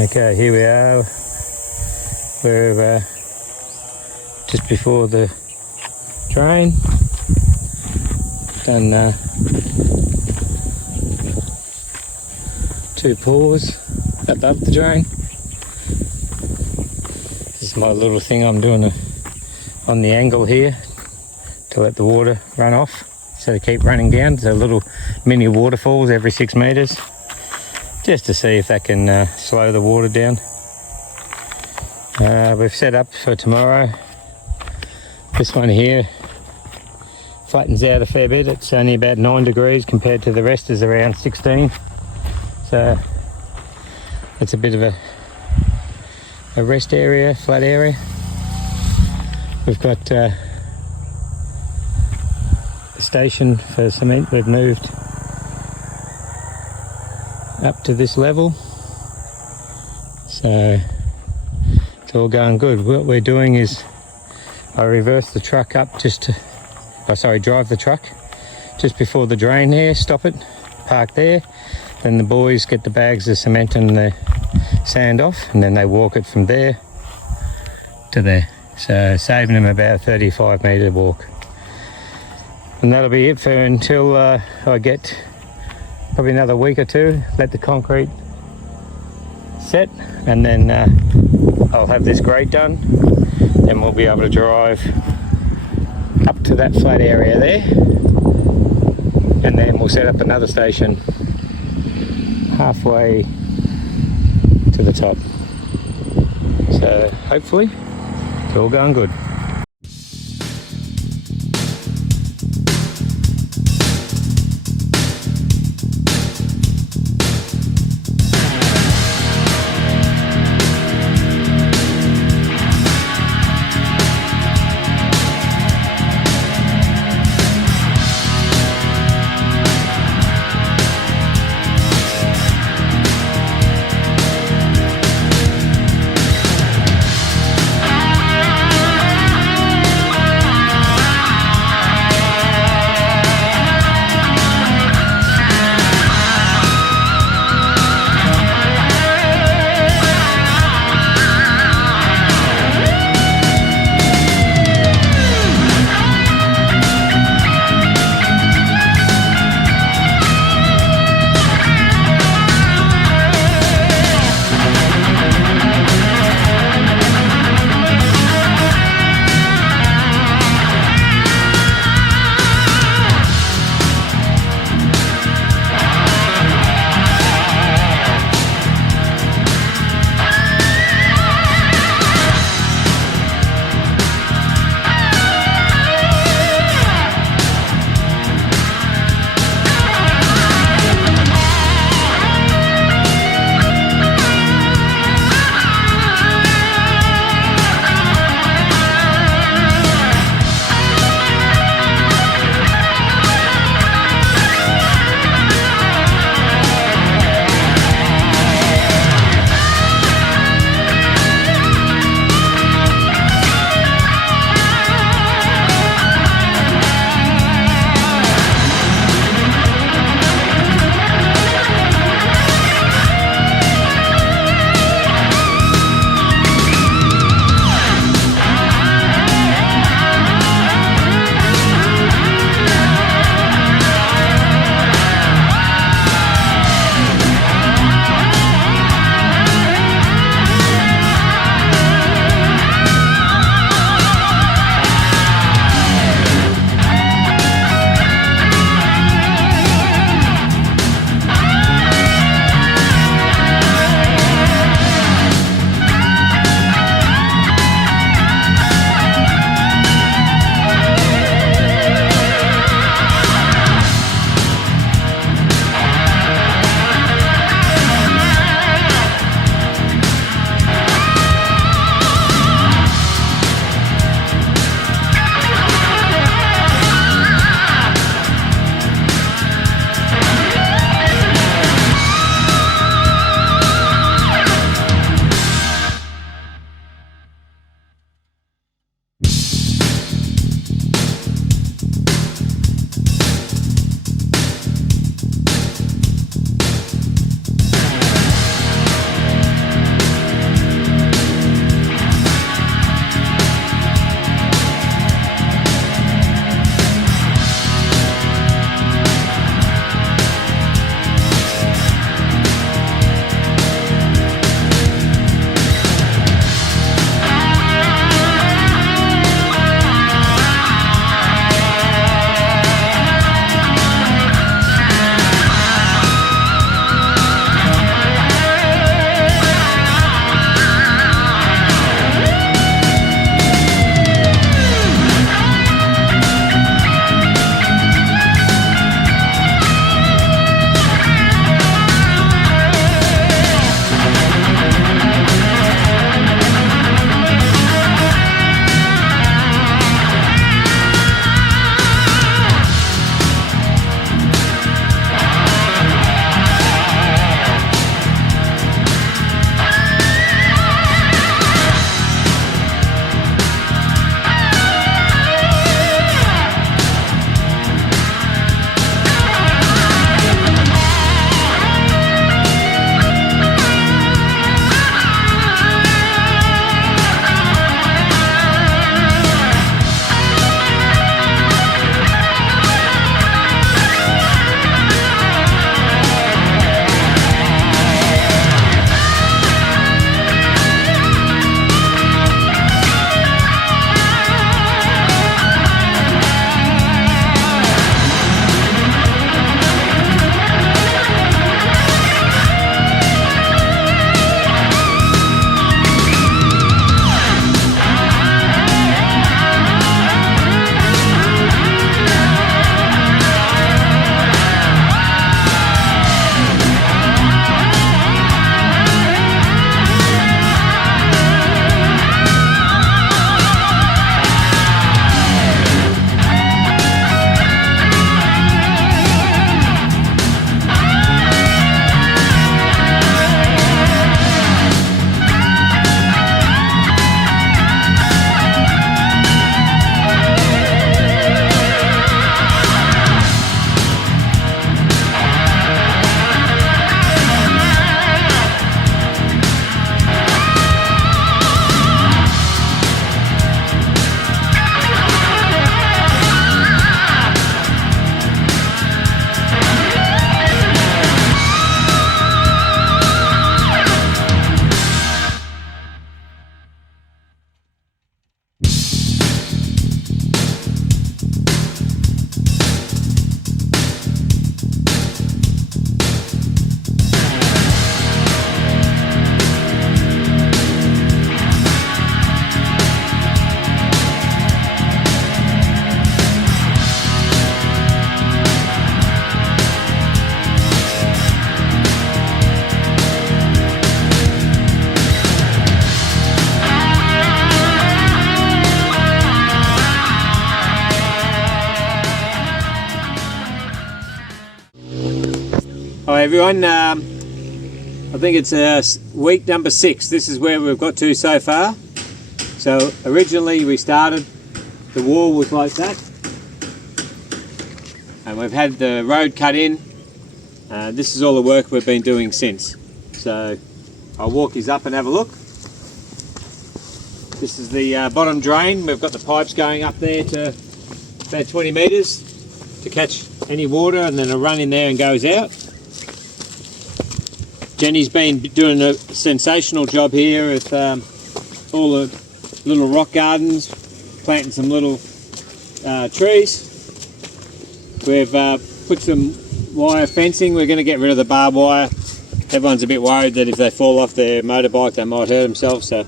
Okay, here we are. We're just before the drain. Done 2 pours above the drain. This is my little thing I'm doing on the angle here to let the water run off, so to keep running down. So little mini waterfalls every 6 meters, just to see if that can slow the water down. We've set up for tomorrow. This one here flattens out a fair bit. It's only about 9 degrees compared to the rest is around 16. So it's a bit of a rest area, flat area. We've got a station for cement. We've moved up to this level, so it's all going good. What we're doing is I reverse the truck up drive the truck just before the drain here, stop it, park there, then the boys get the bags of cement and the sand off, and then they walk it from there to there, so saving them about a 35 metre walk. And that'll be it for until I get probably another week or 2, let the concrete set, and then I'll have this grate done. Then we'll be able to drive up to that flat area there, and then we'll set up another station halfway to the top. So hopefully it's all going good. Hi everyone, I think it's week number 6. This is where we've got to so far. So originally we started, the wall was like that, and we've had the road cut in. This is all the work we've been doing since. So I'll walk you up and have a look. This is the bottom drain. We've got the pipes going up there to about 20 metres to catch any water, and then it'll run in there and goes out. Jenny's been doing a sensational job here with all the little rock gardens, planting some little trees. We've put some wire fencing. We're going to get rid of the barbed wire. Everyone's a bit worried that if they fall off their motorbike they might hurt themselves, so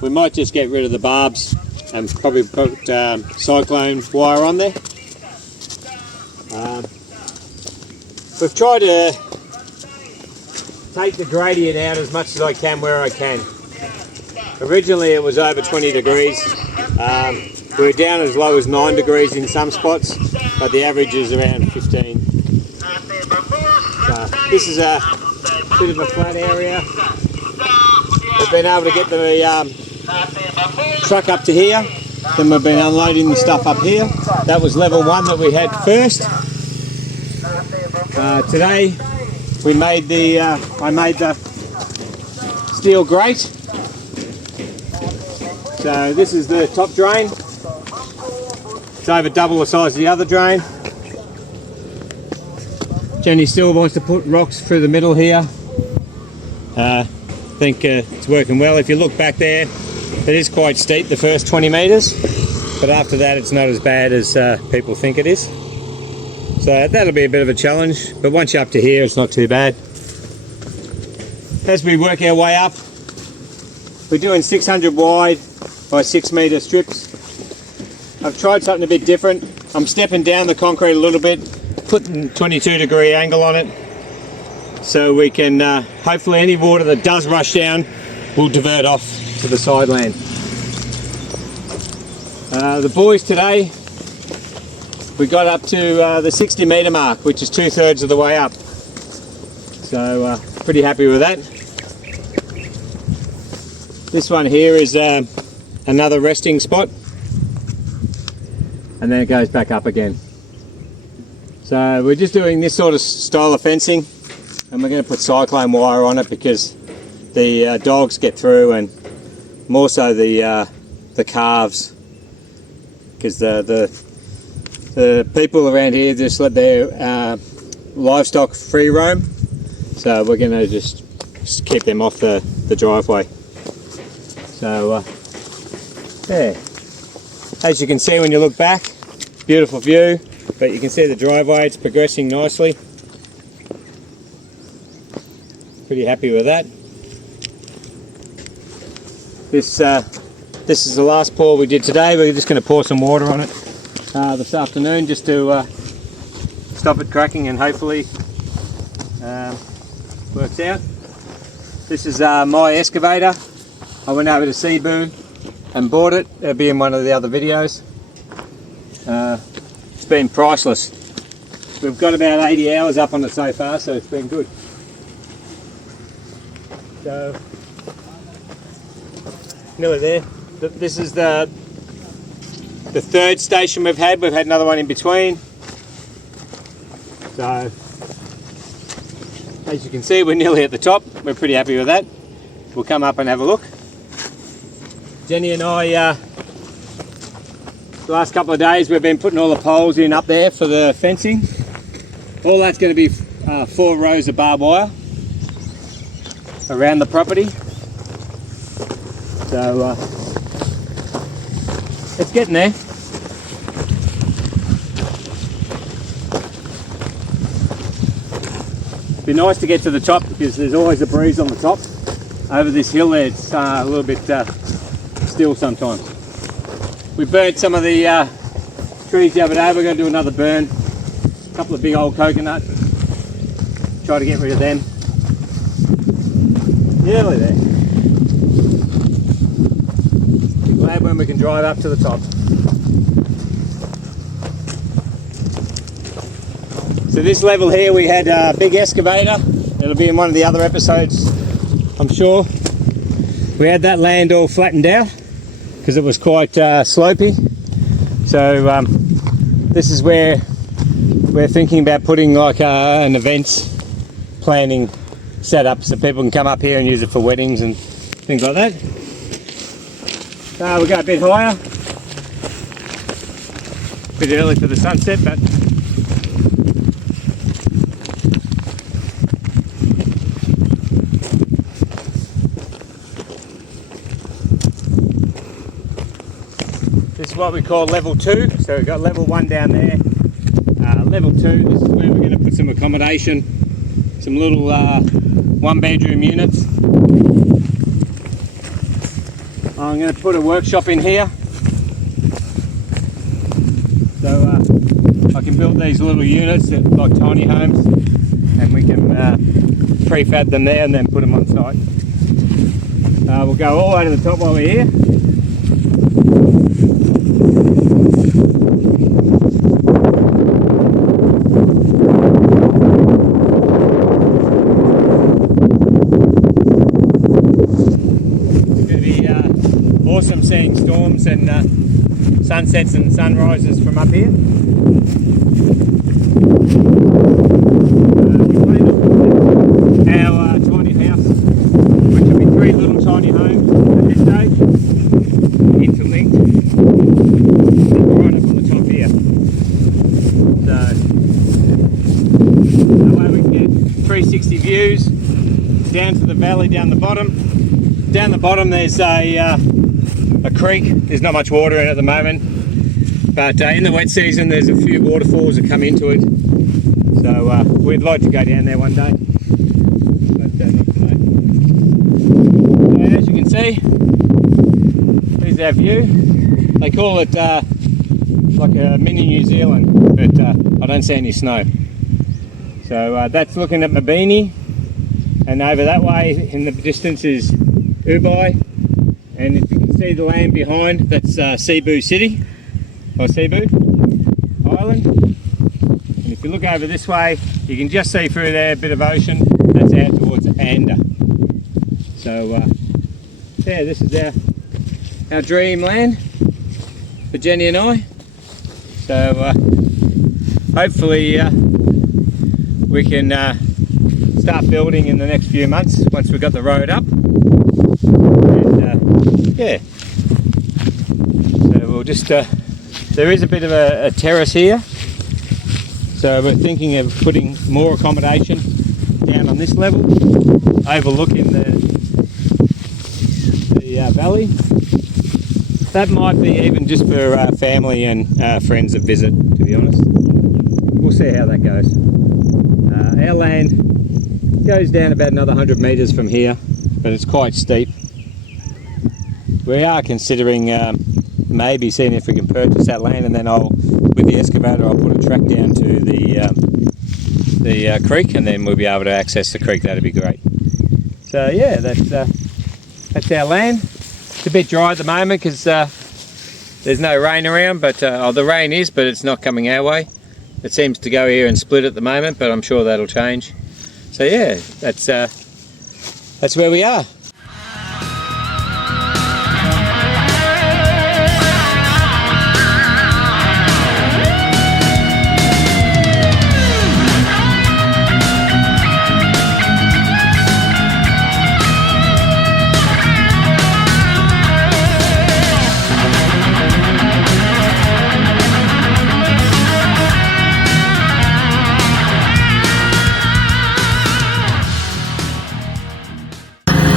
we might just get rid of the barbs and probably put cyclone wire on there. We've tried to take the gradient out as much as I can where I can. Originally it was over 20 degrees. We're down as low as 9 degrees in some spots, but the average is around 15. So this is a bit of a flat area. We've been able to get the truck up to here, then we've been unloading the stuff up here. That was level 1 that we had first. Today we made the I made the steel grate. So this is the top drain. It's over double the size of the other drain. Jenny still wants to put rocks through the middle here. I think it's working well. If you look back there, it is quite steep the first 20 metres, but after that it's not as bad as people think it is. So that'll be a bit of a challenge, but once you're up to here it's not too bad. As we work our way up, we're doing 600 wide by 6 metre strips. I've tried something a bit different. I'm stepping down the concrete a little bit, putting 22-degree angle on it, so we can hopefully any water that does rush down will divert off to the sideland. The boys today, we got up to the 60 metre mark, which is 2/3 of the way up. So pretty happy with that. This one here is another resting spot, and then it goes back up again. So we're just doing this sort of style of fencing, and we're going to put cyclone wire on it because the dogs get through, and more so the calves, because the people around here just let their livestock free roam, so we're going to just keep them off the driveway. So yeah, as you can see when you look back, beautiful view, but you can see the driveway, it's progressing nicely. Pretty happy with that. This is the last pour we did today. We're just going to pour some water on it this afternoon just to stop it cracking and hopefully works out. This is my excavator. I went over to Cebu and bought it. It'll be in one of the other videos. It's been priceless. We've got about 80 hours up on it so far, so it's been good. So nearly there. This is the third station we've had. We've had another one in between. So as you can see, we're nearly at the top. We're pretty happy with that. We'll come up and have a look. Jenny and I, the last couple of days we've been putting all the poles in up there for the fencing. All that's going to be 4 rows of barbed wire around the property. So it's getting there. It'd be nice to get to the top because there's always a breeze on the top. Over this hill there, it's a little bit still sometimes. We burnt some of the trees the other day. We're going to do another burn. A couple of big old coconuts. Try to get rid of them. Nearly there. Be glad when we can drive up to the top. So this level here, we had a big excavator. It'll be in one of the other episodes, I'm sure. We had that land all flattened out because it was quite slopey. So this is where we're thinking about putting like an events planning setup so people can come up here and use it for weddings and things like that. We'll go a bit higher. A bit early for the sunset, but this is what we call level 2. So we've got level 1 down there. Level 2, this is where we're going to put some accommodation, some little 1-bedroom units. I'm going to put a workshop in here. So I can build these little units that, like tiny homes, and we can prefab them there and then put them on site. We'll go all the way to the top while we're here. Awesome seeing storms and sunsets and sunrises from up here. Our tiny house, which will be 3 little tiny homes at this stage, interlinked, right up on the top here. So that way we can get 360 views down to the valley down the bottom. Down the bottom there's a creek. There's not much water in it at the moment, but in the wet season there's a few waterfalls that come into it, so we'd like to go down there one day, but not today. So as you can see, here's our view. They call it like a mini New Zealand, but I don't see any snow. So that's looking at Mabini, and over that way in the distance is Ubai, and if you can see the land behind, that's Cebu City, or Cebu Island. And if you look over this way, you can just see through there a bit of ocean. That's out towards Anda. So yeah, this is our dream land for Jenny and I. So hopefully we can start building in the next few months once we've got the road up. Yeah, so we'll just there is a bit of a terrace here, so we're thinking of putting more accommodation down on this level, overlooking the valley. That might be even just for family and friends that visit, to be honest. We'll see how that goes. Our land goes down about another 100 metres from here, but it's quite steep. We are considering maybe seeing if we can purchase that land, and then with the excavator, I'll put a track down to the creek, and then we'll be able to access the creek. That'd be great. So yeah, that's our land. It's a bit dry at the moment because there's no rain around, but the rain is, but it's not coming our way. It seems to go here and split at the moment, but I'm sure that'll change. So yeah, that's where we are.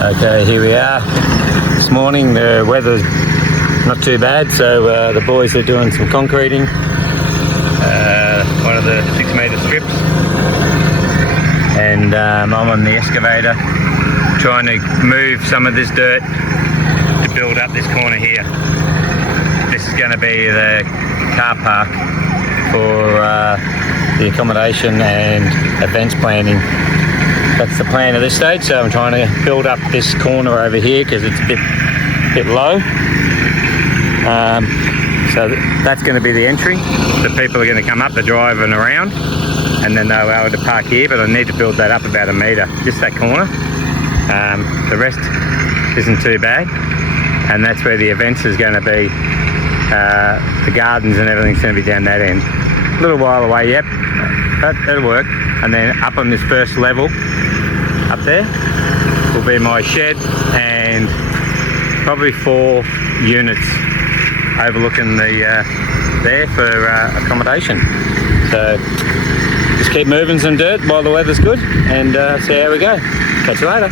Okay, here we are. This morning the weather's not too bad, so the boys are doing some concreting, one of the 6 metre strips, and I'm on the excavator trying to move some of this dirt to build up this corner here. This is going to be the car park for the accommodation and events planning. That's the plan at this stage, so I'm trying to build up this corner over here because it's a bit low. So that's going to be the entry. The people are going to come up, they're driving around. and then they'll be able to park here, but I need to build that up about 1 metre, just that corner. The rest isn't too bad, and that's where the events is going to be. The gardens and everything's going to be down that end. A little while away, yep, but that'll work. And then up on this first level, up there, will be my shed and probably 4 units overlooking the there for accommodation. So just keep moving some dirt while the weather's good, and see how we go. Catch you later.